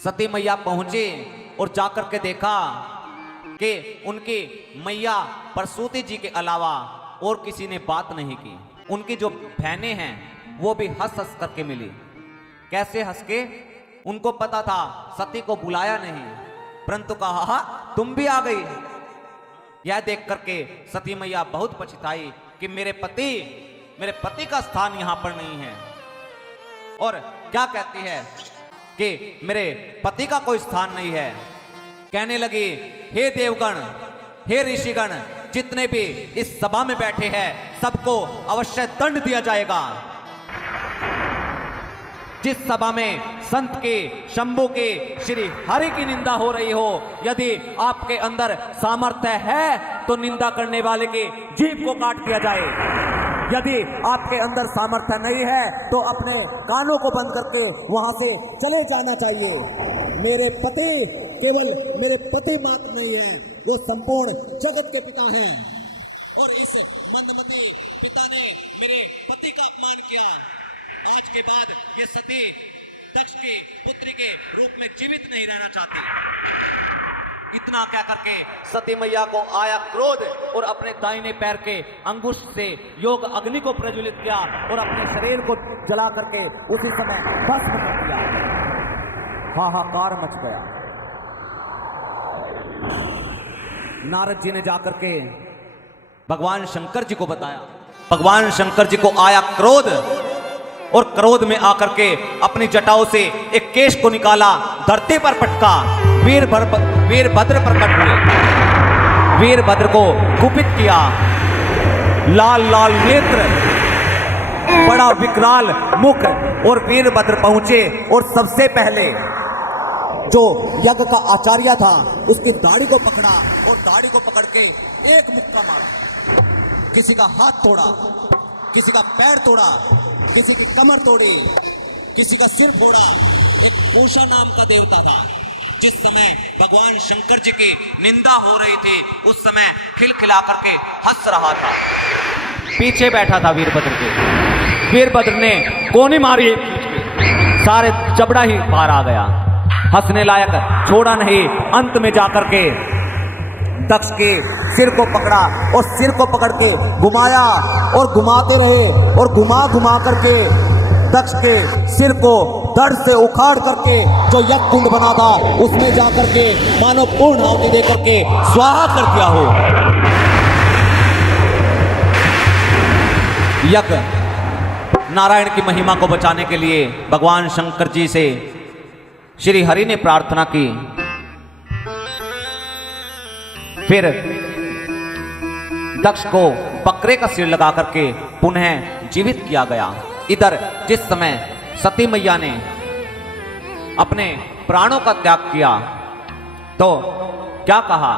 सती मैया पहुंचे और जाकर के देखा कि उनकी मैया प्रसूति जी के अलावा और किसी ने बात नहीं की। उनकी जो बहनें हैं वो भी हंस हंस करके मिली। कैसे हंस के? उनको पता था सती को बुलाया नहीं, परंतु कहा हा तुम भी आ गई। यह देख करके सती मैया बहुत पछताई कि मेरे पति का स्थान यहां पर नहीं है। और क्या कहती है कि मेरे पति का कोई स्थान नहीं है। कहने लगी, हे देवगण, हे ऋषिगण, जितने भी इस सभा में बैठे हैं सबको अवश्य दंड दिया जाएगा। जिस सभा में संत के, शंभु के, श्री हरि की निंदा हो रही हो, यदि आपके अंदर सामर्थ्य है तो निंदा करने वाले के जीभ को काट दिया जाए। यदि आपके अंदर सामर्थ्य नहीं है तो अपने कानों को बंद करके वहां से चले जाना चाहिए। मेरे पति केवल मेरे पति मात्र नहीं है, वो संपूर्ण जगत के पिता हैं। और इस मंदमती पिता ने मेरे पति का अपमान किया। आज के बाद ये सती दक्ष के पुत्री के रूप में जीवित नहीं रहना चाहती। इतना कह करके सती मैया को आया क्रोध और अपने दाहिने पैर के अंगुष्ठ से योग अग्नि को प्रज्वलित किया और अपने शरीर को जला करके उसी समय भस्म कर दिया। हाहाकार मच गया। नारद जी ने जाकर के भगवान शंकर जी को बताया। भगवान शंकर जी को आया क्रोध और क्रोध में आकर के अपनी जटाओं से एक केश को निकाला, धरती पर पटका। वीरभद्र प्रकट हुए। वीरभद्र को कुपित किया। लाल लाल नेत्र, बड़ा विकराल मुख, और वीरभद्र पहुंचे और सबसे पहले जो यज्ञ का आचार्य था उसकी दाढ़ी को पकड़ा और दाढ़ी को पकड़ के एक मुक्का मारा। किसी का हाथ तोड़ा, किसी का पैर तोड़ा, किसी की कमर तोड़ी, किसी का सिर फोड़ा। एक पूषा नाम का देवता था। जिस समय भगवान शंकर जी की निंदा हो रही थी उस समय खिलखिला करके हंस रहा था। पीछे बैठा था वीरभद्र के। वीरभद्र ने कोनी मारी, सारे जबड़ा ही बाहर आ गया। हंसने लायक छोड़ा नहीं। अंत में जाकर के दक्ष के सिर को पकड़ा और सिर को पकड़ के घुमाया और घुमाते रहे और घुमा घुमा करके दक्ष के सिर को धड़ से उखाड़ करके जो यज्ञ कुंड बना था उसमें जाकर के मानो पूर्ण आहुति दे करके स्वाहा कर दिया हो। यज्ञ नारायण की महिमा को बचाने के लिए भगवान शंकर जी से श्री हरि ने प्रार्थना की। फिर दक्ष को बकरे का सिर लगा करके पुनः जीवित किया गया। इधर जिस समय सती मैया ने अपने प्राणों का त्याग किया तो क्या कहा?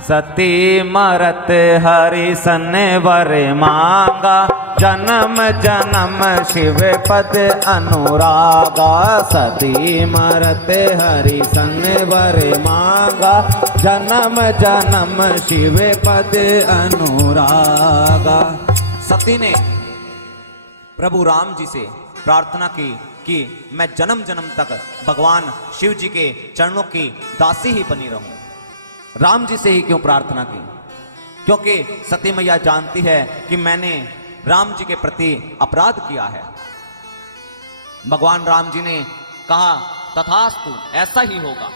सती मरत हरि सन वर मांगा, जन्म जन्म शिव पद अनुरागा। सती मरत हरि सन वर मांगा, जन्म जन्म शिव पद अनुरागा। सती ने प्रभु राम जी से प्रार्थना की कि मैं जन्म जन्म तक भगवान शिव जी के चरणों की दासी ही बनी रहूं। राम जी से ही क्यों प्रार्थना की? क्योंकि सती मैया जानती है कि मैंने राम जी के प्रति अपराध किया है। भगवान राम जी ने कहा तथास्तु, ऐसा ही होगा।